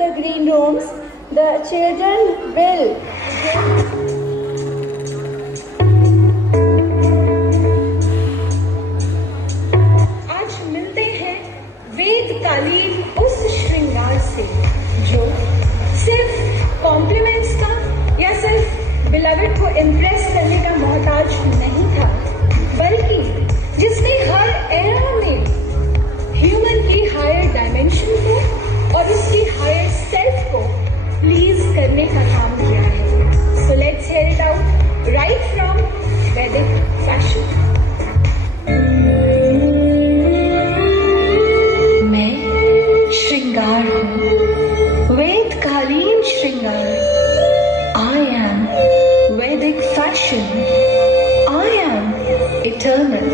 the green rooms. The children will आज मिलते हैं वेदकालीन उस श्रृंगार से जो सिर्फ कॉम्प्लीमेंट्स का या सिर्फ बिलवेड को इम्प्रेस करने का मोहताज नहीं था, बल्कि जिसने हर एरा में ह्यूमन की हायर डायमेंशन को और उसकी हायर सेल्फ को प्लीज करने का काम किया है। So let's hear it out right from Vedic fashion. मैं श्रृंगार हूँ, वेदकालीन श्रृंगार। I am Vedic fashion. I am eternal.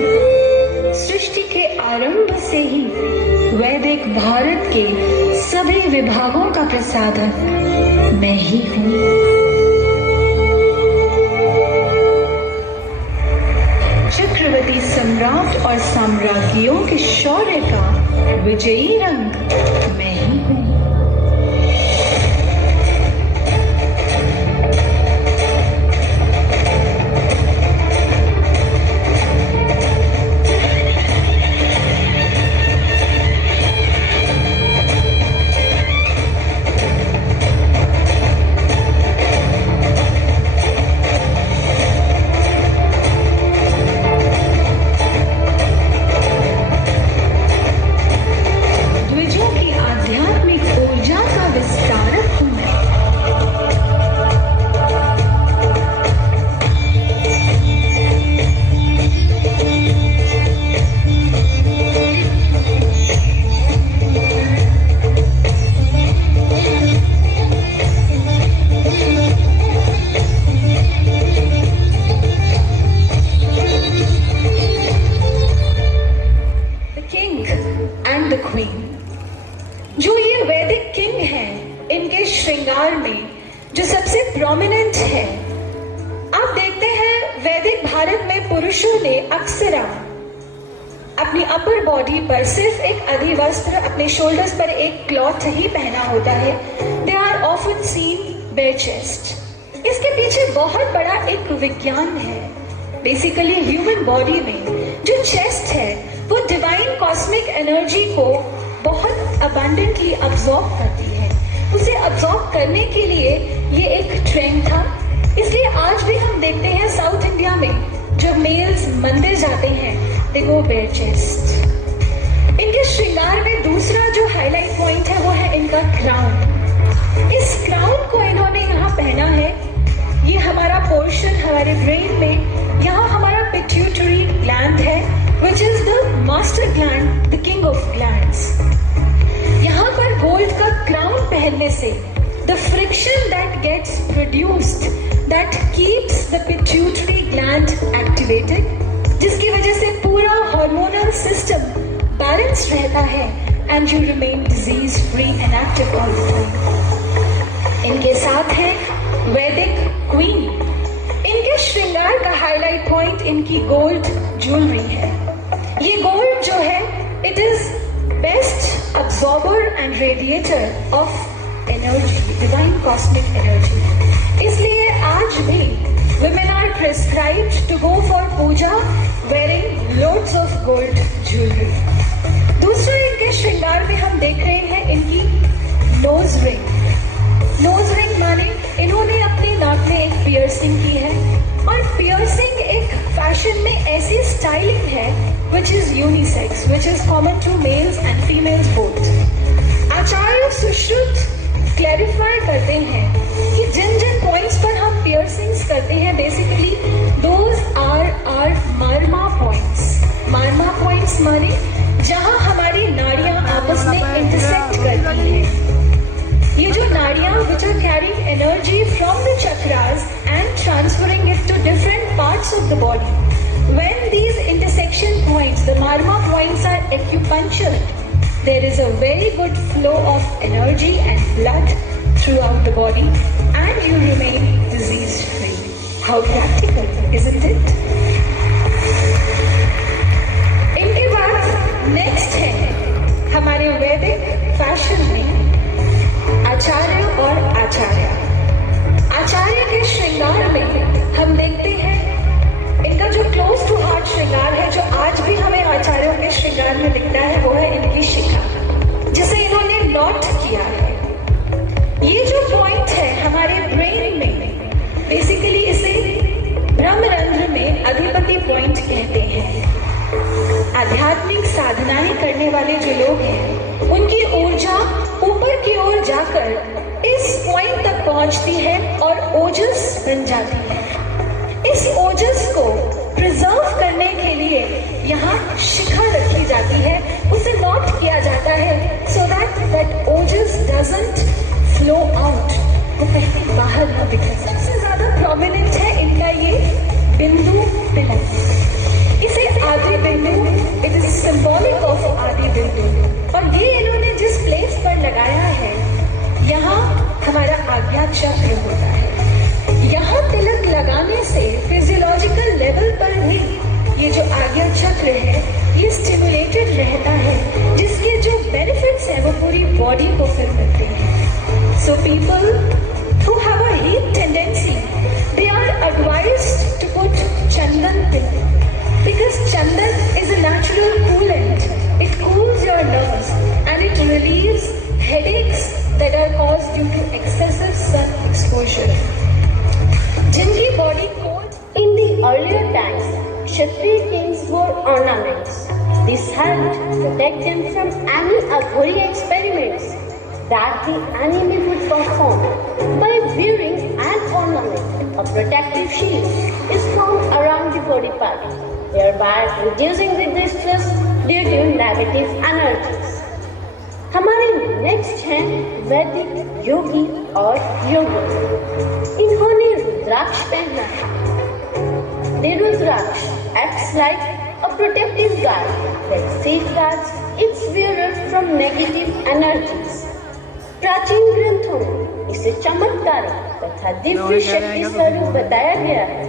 सृष्टि के आरंभ से ही वैदिक भारत के सभी विभागों का प्रसाधक मैं ही हूँ। चक्रवर्ती सम्राट और साम्राज्यों के शौर्य का विजयी रंग मैं ही हूँ। जो ये वैदिक किंग हैं, इनके श्रृंगार में जो सबसे प्रोमिनेंट है, आप देखते हैं वैदिक भारत में पुरुषों ने अक्सर अपनी अपर बॉडी पर सिर्फ एक अधिवस्त्र, अपने शोल्डर्स पर एक क्लॉथ ही पहना होता है। They are often seen bare chest. इसके पीछे बहुत बड़ा एक विज्ञान है। बेसिकली ह्यूमन बॉडी में जो चेस्ट है वो डिवाइन कॉस्मिक एनर्जी को बहुत अबंडेंटली अब्सॉर्ब करती है। उसे अब्सॉर्ब करने के लिए ये एक ट्रेंड था। इसलिए आज भी हम देखते हैं साउथ इंडिया में जब मेल्स मंदिर जाते हैं दे गो बेयर चेस्ट। इनके श्रृंगार में दूसरा जो हाईलाइट पॉइंट है वो है इनका क्राउन। इस क्राउन को इन्होंने यहाँ पहना है। ये हमारा पोर्शन हमारे ब्रेन में, यहाँ हमारा पिट्यूटरी ग्लैंड है which is the master gland, the king of glands। यहाँ पर गोल्ड का क्राउन पहनने से the friction that gets produced that keeps the pituitary gland activated, जिसकी वजह से पूरा हार्मोनल सिस्टम बैलेंस रहता है and you remain disease free and active all the time। इनके साथ है वैदिक क्वीन। इनके श्रृंगार का हाईलाइट पॉइंट इनकी गोल्ड ज्वेलरी है। ये गोल्ड जो है it is best absorber and radiator of energy, divine cosmic energy. इसलिए आज भी women are prescribed to go for Puja wearing loads of gold jewelry। दूसरा इनके श्रृंगार में हम देख रहे हैं इनकी नोज रिंग। नोज रिंग माने इन्होंने अपने नाक में एक पियर्सिंग की है, और पियर्सिंग एक फैशन में ऐसी स्टाइलिंग है which is unisex, which is common to males and females both। Acharya Sushruta clarify करते हैं कि जिन जिन पॉइंट्स पर हम पियर्सिंग्स करते हैं basically those are marma points. Marma points माने जहां हमारी नाड़ियां आपस में इंटरसेक्ट करती हैं। ये जो नाड़ियां which are carrying energy from the chakras and transferring it to different parts of the body, when these intersection points, the marma points, are acupunctured, there is a very good flow of energy and blood throughout the body and you remain disease free। How practical, isn't it? इनके बाद next है हमारे वैदिक fashion में अधिपति point कहते हैं। आध्यात्मिक साधनाएं करने वाले जो लोग हैं, उनकी ऊर्जा ऊपर की ओर जाकर इस पॉइंट तक पहुंचती है और ओजस बन जाती है। इस ओजस को प्रिजर्व करने के लिए यहाँ शिखा रखी जाती है, उसे नोट किया जाता है, so that Ojas doesn't flow out, वो कहीं बाहर ना दिखे। सबसे ज्यादा प्रोमिनेंट है इनका ये बिंदु तिलक, इसे आदि बिंदु, इट इज सिंबॉलिक ऑफ आदि बिंदु। और ये इन्होंने जिस प्लेस पर लगाया है, यहाँ हमारा आज्ञा चक्र होता है। यहाँ तिलक लगाने से फिजियोलॉजिकल लेवल पर भी ये जो आज्ञा चक्र है, ये स्टिमुलेटेड रहता है, जिसके जो बेनिफिट्स हैं वो पूरी बॉडी को फिर मिलते हैं। So people who have a heat tendency, they are advised to put chandan tilak, because chandan is a natural coolant. It cools your nerves and it relieves headaches that are caused due to excessive sun exposure. Jinki body cold. In the earlier times, Kshatriya kings wore ornaments. This helped protect them from any aghori experiments that the enemy would perform. By wearing an ornament, a protective shield is formed around the body part, thereby reducing the distress due to negative energies. हमारे next हैं वैदिक योगी और योगी। इन्होंने रुद्राक्ष पहना है। The rudraksha acts like a protective guard that safeguards its wearer from negative energies. प्राचीन ग्रंथों में इसे चमत्कारिक तथा दिव्य शक्ति स्वरूप बताया गया है।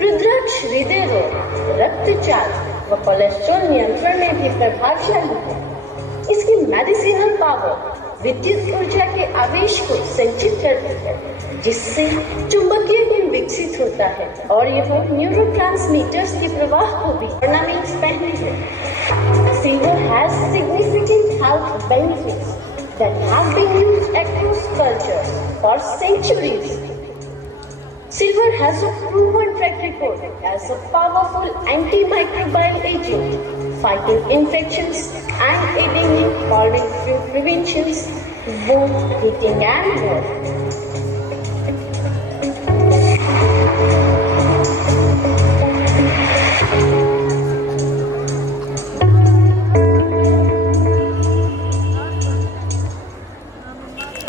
रुद्राक्ष हृदय रोग, रक्तचाप व कोलेस्ट्रॉल नियंत्रण में भी प्रभावशाली है। इसकी मेडिसिनल पावर विद्युत ऊर्जा के आवेश को संचित करती है, जिससे चुंबकीय गुण विकसित होता है और यह न्यूरोट्रांसमीटर्स के प्रवाह को भी ऑर्नामेंट्स पहने हैं। Silver has significant health benefits that have been used across cultures for centuries. Silver has a proven track record as a powerful antimicrobial agent, fighting infections and aiding in pollen prevention, wound heating and more.